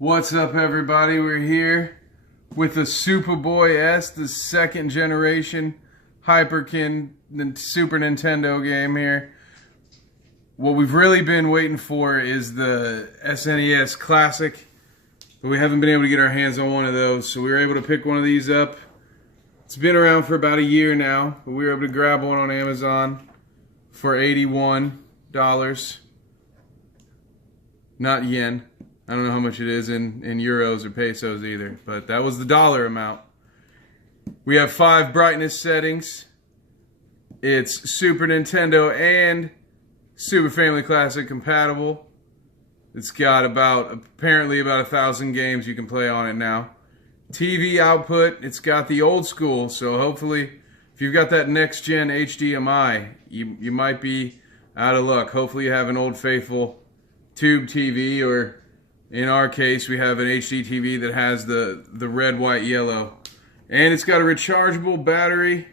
What's up, everybody? We're here with the SupaBoy S, the second generation Hyperkin Super Nintendo game here. What we've really been waiting for is the SNES Classic, but we haven't been able to get our hands on one of those, so we were able to pick one of these up. It's been around for about a year now, but we were able to grab one on Amazon for $81. Not yen. I don't know how much it is in euros or pesos either, but that was the dollar amount. We have 5 brightness settings. It's Super Nintendo and Super Family Classic compatible. It's got apparently about 1,000 games you can play on it now. TV output, it's got the old school, so hopefully if you've got that next gen HDMI, you might be out of luck. Hopefully you have an old faithful tube TV, or in our case, we have an HD TV that has the red, white, yellow. And it's got a rechargeable battery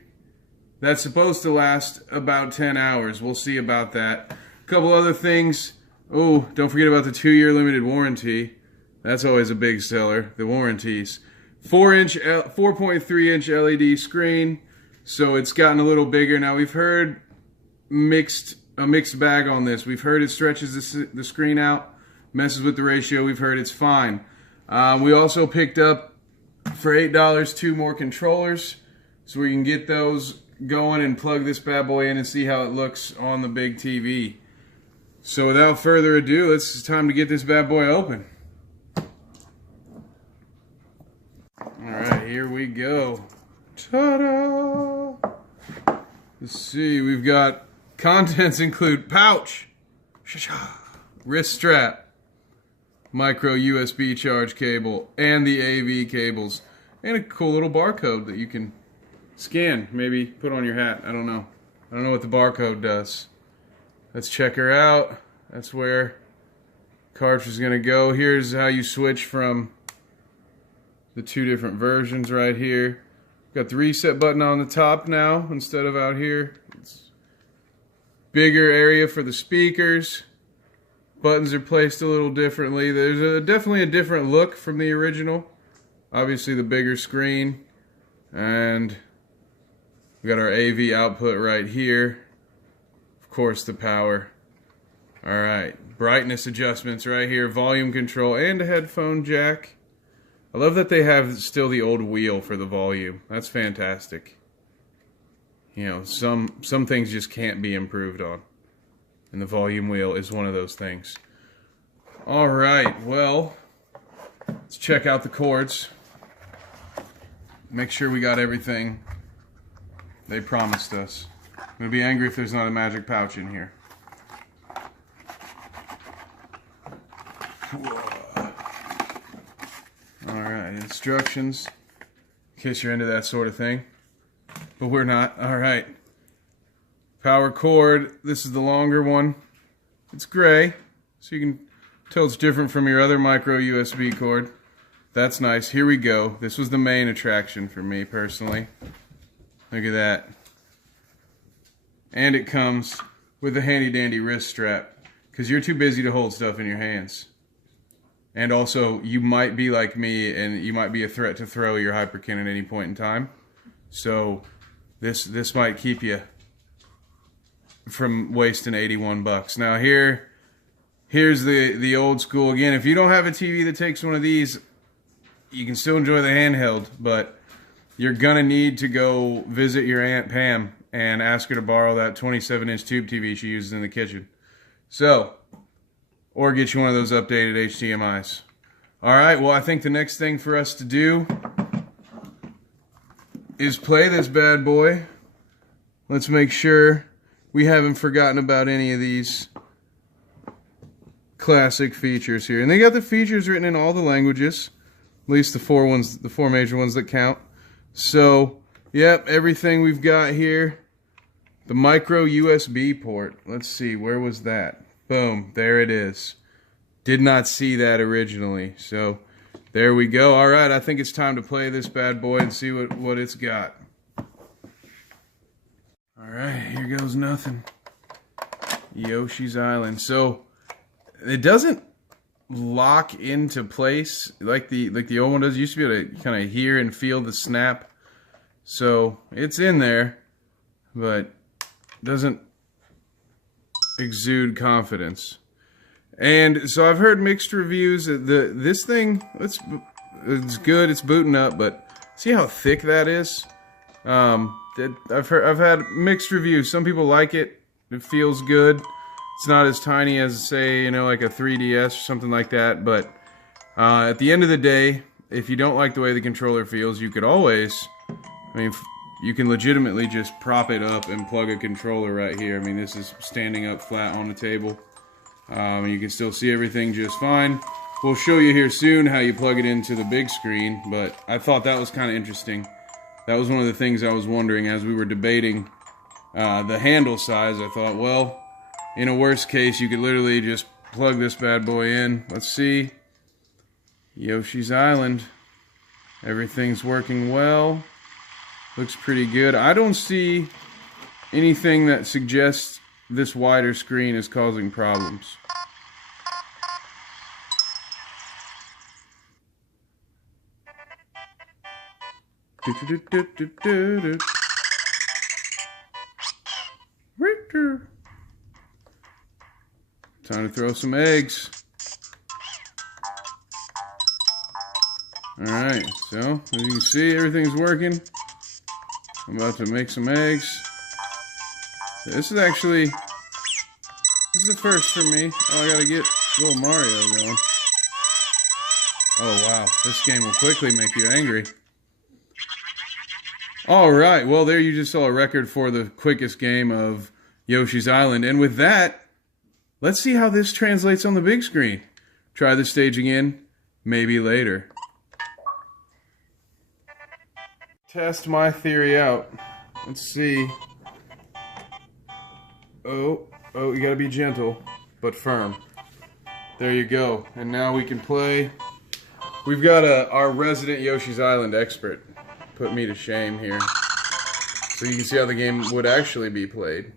that's supposed to last about 10 hours. We'll see about that. A couple other things. Oh, don't forget about the 2-year limited warranty. That's always a big seller, the warranties. 4.3-inch LED screen, so it's gotten a little bigger. Now, we've heard a mixed bag on this. We've heard it stretches the screen out, messes with the ratio. We've heard it's fine. We also picked up for $8 2 more controllers, so we can get those going and plug this bad boy in and see how it looks on the big TV. So without further ado, it's time to get this bad boy open. Alright, here we go. Ta-da! Let's see, we've got contents include pouch, wrist strap, micro USB charge cable, and the AV cables, and a cool little barcode that you can scan, maybe put on your hat. I don't know what the barcode does. Let's check her out. That's where the cartridge is going to go. Here's how you switch from the 2 different versions right here. Got the reset button on the top now instead of out here. It's bigger area for the speakers. Buttons are placed a little differently. There's definitely a different look from the original. Obviously the bigger screen. And we got our AV output right here. Of course the power. Alright, brightness adjustments right here. Volume control and a headphone jack. I love that they have still the old wheel for the volume. That's fantastic. You know, some things just can't be improved on. And the volume wheel is one of those things. Alright, well, let's check out the cords. Make sure we got everything they promised us. I'm going to be angry if there's not a magic pouch in here. Alright, instructions, in case you're into that sort of thing. But we're not. Alright. Power cord, this is the longer one. It's gray, so you can tell it's different from your other micro USB cord. That's nice. Here we go. This was the main attraction for me personally. Look at that. And it comes with a handy dandy wrist strap, because you're too busy to hold stuff in your hands. And also, you might be like me, and you might be a threat to throw your Hyperkin at any point in time. So, this might keep you from wasting $81. Now here's the old school. Again, if you don't have a TV that takes one of these, you can still enjoy the handheld, but you're gonna need to go visit your Aunt Pam and ask her to borrow that 27-inch tube TV she uses in the kitchen. So, or get you one of those updated HDMIs. Alright, well I think the next thing for us to do is play this bad boy. Let's make sure we haven't forgotten about any of these classic features here. And they got the features written in all the languages, at least the 4 major ones that count. So, yep, everything we've got here. The micro USB port. Let's see, where was that? Boom, there it is. Did not see that originally, so there we go. Alright, I think it's time to play this bad boy and see what it's got. Alright, here goes nothing. Yoshi's Island. So, it doesn't lock into place like the old one does. You used to be able to kind of hear and feel the snap. So it's in there, but doesn't exude confidence. And so I've heard mixed reviews. This thing, it's good. It's booting up, but see how thick that is. I've had mixed reviews. Some people like it. It feels good. It's not as tiny as, say, like a 3DS or something like that. But at the end of the day, if you don't like the way the controller feels, you could always, you can legitimately just prop it up and plug a controller right here. This is standing up flat on the table. You can still see everything just fine. We'll show you here soon how you plug it into the big screen, but I thought that was kind of interesting. That was one of the things I was wondering as we were debating the handle size. I thought, well, in a worst case, you could literally just plug this bad boy in. Let's see. Yoshi's Island. Everything's working well. Looks pretty good. I don't see anything that suggests this wider screen is causing problems. Time to throw some eggs. Alright, so as you can see, everything's working. I'm about to make some eggs. This is the first for me. Oh, I gotta get little Mario going. Oh wow, this game will quickly make you angry. Alright, well there you just saw a record for the quickest game of Yoshi's Island. And with that, let's see how this translates on the big screen. Try the stage again, maybe later. Test my theory out. Let's see. Oh, you gotta be gentle, but firm. There you go. And now we can play. We've got our resident Yoshi's Island expert. Put me to shame here. So you can see how the game would actually be played.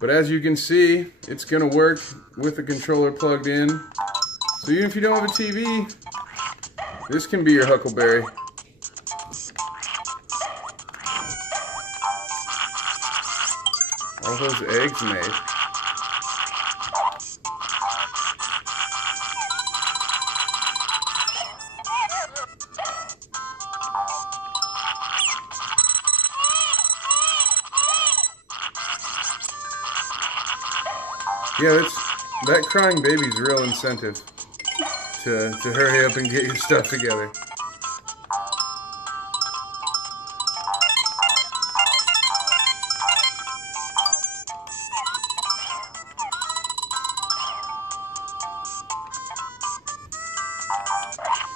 But as you can see, it's gonna work with the controller plugged in. So even if you don't have a TV, this can be your Huckleberry. All those eggs made. Yeah, that crying baby's real incentive to hurry up and get your stuff together.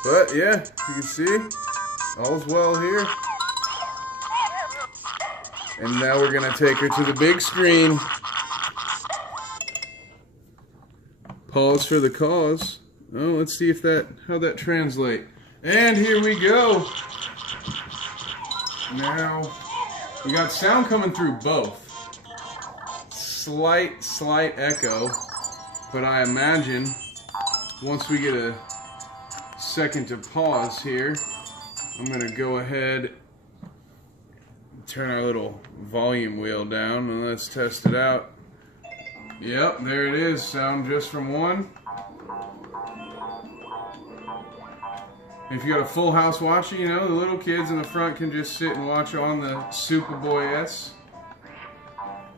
But yeah, you can see, all's well here. And now we're gonna take her to the big screen. Pause for the cause. Oh, let's see how that translates. And here we go. Now, we got sound coming through both. Slight echo, but I imagine once we get a second to pause here, I'm gonna go ahead and turn our little volume wheel down and let's test it out. Yep, there it is. Sound just from one. If you got a full house watching, the little kids in the front can just sit and watch on the SupaBoy S.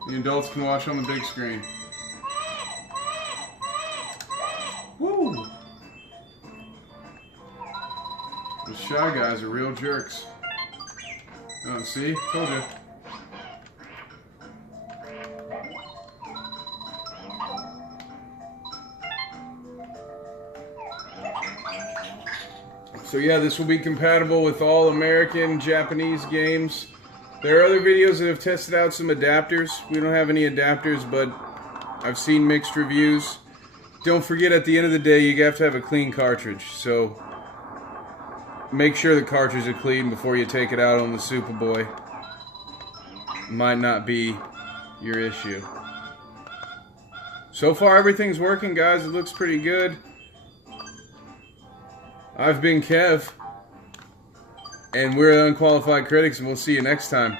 The adults can watch on the big screen. Woo! The Shy Guys are real jerks. Oh, see? Told you. So yeah, this will be compatible with all American, Japanese games. There are other videos that have tested out some adapters. We don't have any adapters, but I've seen mixed reviews. Don't forget, at the end of the day, you have to have a clean cartridge. So make sure the cartridge is clean before you take it out on the SupaBoy. Might not be your issue. So far, everything's working, guys. It looks pretty good. I've been Kev, and we're the Unqualified Critics, and we'll see you next time.